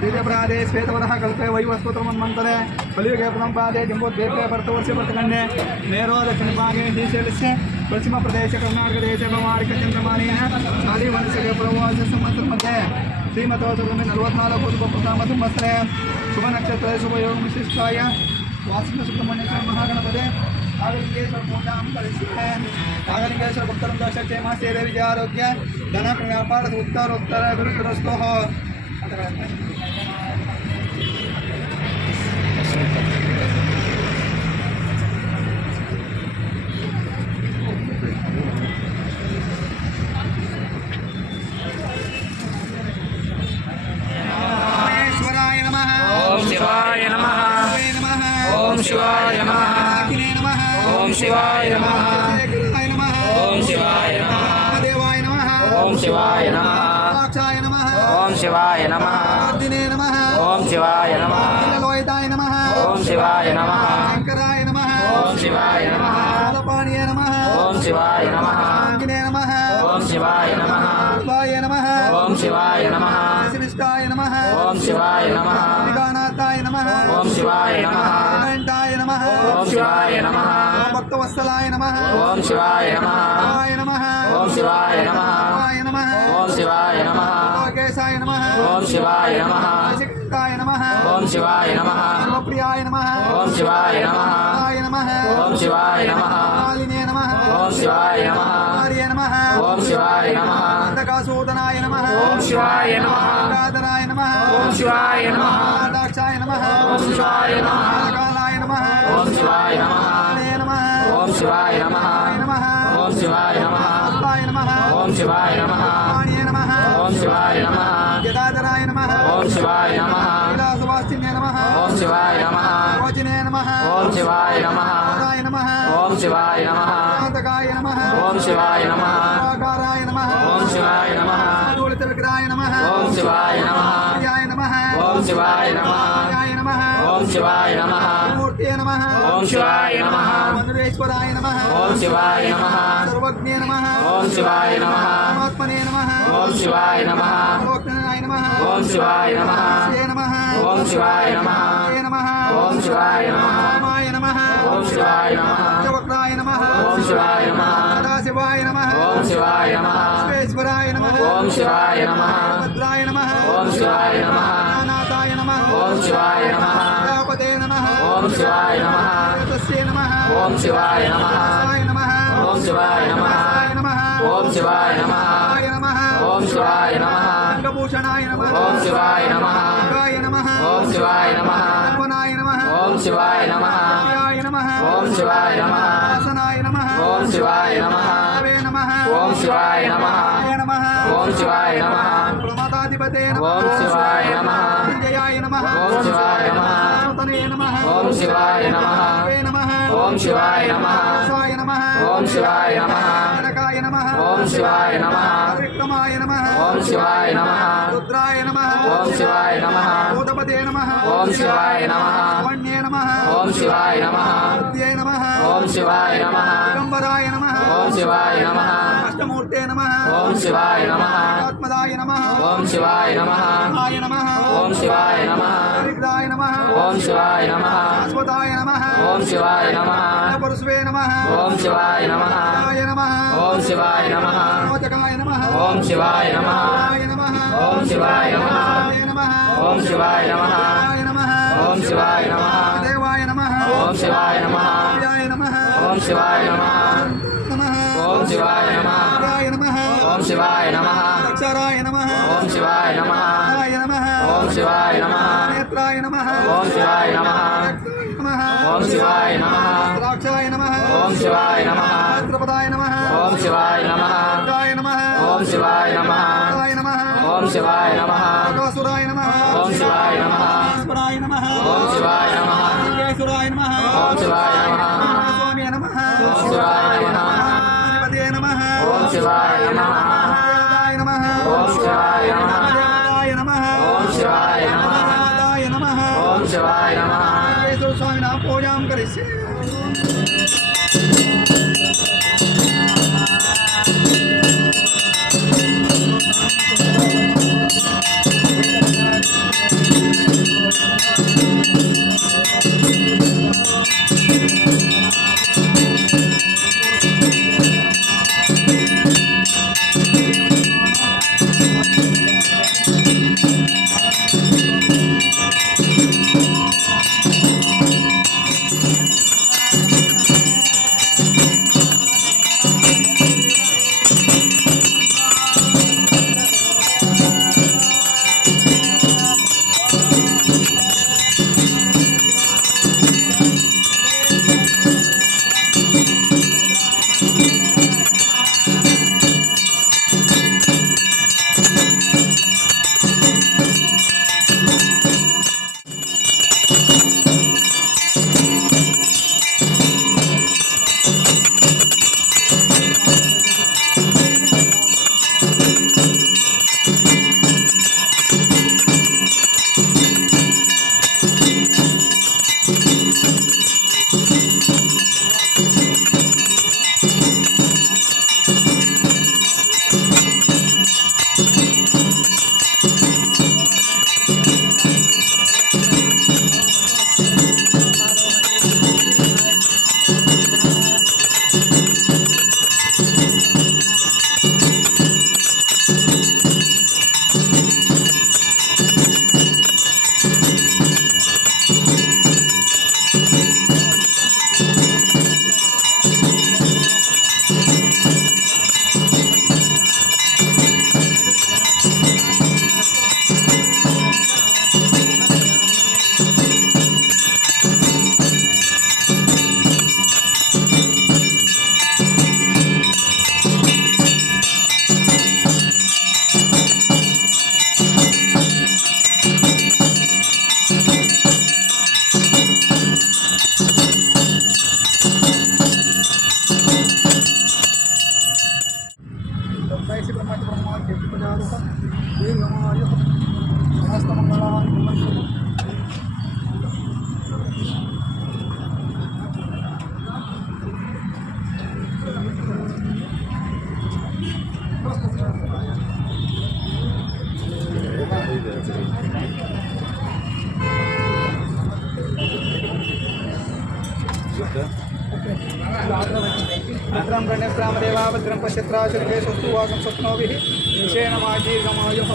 दिव्यपराधे श्वेतवरः कल्पे वैवस्वतमन्मन्तरे कलियुगे प्रथमपादे जम्बोद्वीपे भरतवर्षे वर्तकण्डे मेरो दक्षिणभागे श्रीशैलस्य पश्चिमप्रदेशे कर्नाटकदेशे भवारिकचन्द्रमानेन शालीवंशके प्रवासस्य संवत्सरमध्ये श्रीमतो सुगमे 44 पूर्वप्रथम संवत्सरे शुभनक्षत्रे शुभयोगविशिष्टाय वासुदेवसुब्रह्मण्य महागणपते आगलिंगेश्वर पूजां करिष्ये आगलिंगेश्वर भक्तरं दशक्षेम सेवे विजयारोग्य धन व्यापार उत्तरोत्तर अभिवृद्धिरस्तु ओम शिवाय नमः ओम शिवाय नमः ओम शिवाय नमः देवाय नमः ओम शिवाय नमः साक्षाय नमः ओम शिवाय नमः दिने नमः ओम शिवाय नमः लोहिताय नमः ओम शिवाय नमः शंकराय नमः ओम शिवाय नमः पाणिये नमः ओम शिवाय नमः दिने नमः ओम शिवाय नमः शिवाय नमः ओम शिवाय नमः श्रीष्टाय नमः ओम शिवाय नमः विघ्ननाथाय नमः ओम शिवाय नमः वेंकटाय नमः ओम शिवाय नमः भक्तवत्सलाय नमः ओम शिवाय नमः शिवाय नमः ओम शिवाय नमः शिवाय नमः ओम शिवाय नमः लोकेशाय नमः ओम शिवाय नमः शिकाय नमः ओम शिवाय नमः प्रियाय नमः ओम शिवाय नमः शिवाय नमः ओम शिवाय नमः मालिने नमः ओम शिवाय नमः आर्य नमः ओम शिवाय नमः अंधकासूदनाय नमः ओम शिवाय नमः गाधराय नमः ओम शिवाय नमः दाक्षाय नमः ओम शिवाय नमः कालाय नमः ओम शिवाय नमः ओम शिवाय नमः ओम शिवाय नमः ओम शिवाय नमः पाणिये नमः ओम शिवाय नमः गदाधराय नमः ओम शिवाय नमः विलासवासिने नमः ओम शिवाय नमः रोचिने नमः ओम शिवाय नमः राय नमः ओम शिवाय नमः जातकाय नमः ओम शिवाय नमः आकाराय नमः ओम शिवाय नमः अदूलित विग्रहाय नमः ओम शिवाय नमः प्रियाय नमः ओम शिवाय नमः प्रियाय नमः ओम शिवाय नमः मूर्तये नमः ओम शिवाय नमः मन्दिरेश्वराय नमः ओम शिवाय नमः सर्वज्ञे नमः ओम शिवाय नमः आत्मने नमः ओम शिवाय नमः लोकनाय नमः ओम शिवाय नमः श्री नमः ओम शिवाय नमः श्री नमः ओम शिवाय नमः रामाय नमः ओम शिवाय नमः चवक्राय नमः ओम शिवाय नमः सदाशिवाय नमः ओम शिवाय नमः विश्वेश्वराय नमः ओम शिवाय नमः भद्राय नमः ओम शिवाय नमः नाथाय नमः ओम शिवाय नमः गणपते नमः ओम शिवाय नमः तस्यै नमः ओम शिवाय नमः साय नमः ओम शिवाय नमः साय नमः ओम शिवाय नमः साय नमः ओम शिवाय नमः रंगभूषणाय नमः ओम शिवाय नमः शिवाय नमः ओम शिवाय नमः सर्वनाय नमः ओम शिवाय नमः शिवाय नमः ओम शिवाय नमः आसनाय नमः ओम शिवाय नमः वे नमः ओम शिवाय नमः वे नमः ओम शिवाय नमः प्रमदाधिपते नमः ओम शिवाय नमः जयाय नमः ओम शिवाय नमः तने नमः ओम शिवाय नमः वे नमः ओम शिवाय नमः साय नमः ओम शिवाय नमः नरकाय नमः ओम शिवाय नमः विक्रमाय नमः ओम शिवाय नमः रुद्राय नमः ओम शिवाय नमः भूतपते नमः ओम शिवाय नमः वन्ये नमः ओम शिवाय नमः बुद्धये नमः ओम शिवाय नमः दिगंबराय नमः ओम शिवाय नमः अष्टमूर्ते नमः ओम शिवाय नमः आत्मदाय नमः ओम शिवाय नमः आय नमः ओम शिवाय नमः विग्रहाय नमः ओम शिवाय नमः शाश्वताय नमः ओम शिवाय नमः परशुवे नमः ओम शिवाय नमः आय नमः ओम शिवाय नमः मोचकाय नमः ओम शिवाय नमः आय नमः ओम शिवाय नमः आय नमः ओम शिवाय नमः आय नमः ओम शिवाय नमः देवाय नमः ओम शिवाय नमः आय नमः ओम शिवाय नमः नमः ओम शिवाय नमः आय नमः ओम शिवाय नमः अक्षराय नमः ओम शिवाय नमः आय नमः ओम शिवाय नमः नेत्राय नमः ओम शिवाय नमः नमः ओम शिवाय नमः द्राक्षाय नमः ओम शिवाय नमः छत्रपदाय नमः ओम शिवाय नमः गाय नमः ओम शिवाय नमः गाय नमः ओम शिवाय नमः अगसुराय नमः ओम शिवाय नमः ईश्वराय नमः ओम शिवाय नमः केशुराय नमः ओम शिवाय नमः स्वामी नमः ओम शिवाय नमः अधिपते नमः ओम शिवाय नमः देवताय नमः ओम शिवाय नमः देवताय नमः ओम शिवाय नमः देवताय नमः ओम शिवाय नमः केशव स्वामिना पूजां करिष्ये భద్రం గణేశ్రామదేవా భద్రం పశ్యత్రాశుర్గే స్వస్తివాసం స్వప్నోభిः విషేణ మాజీర్గమాయుః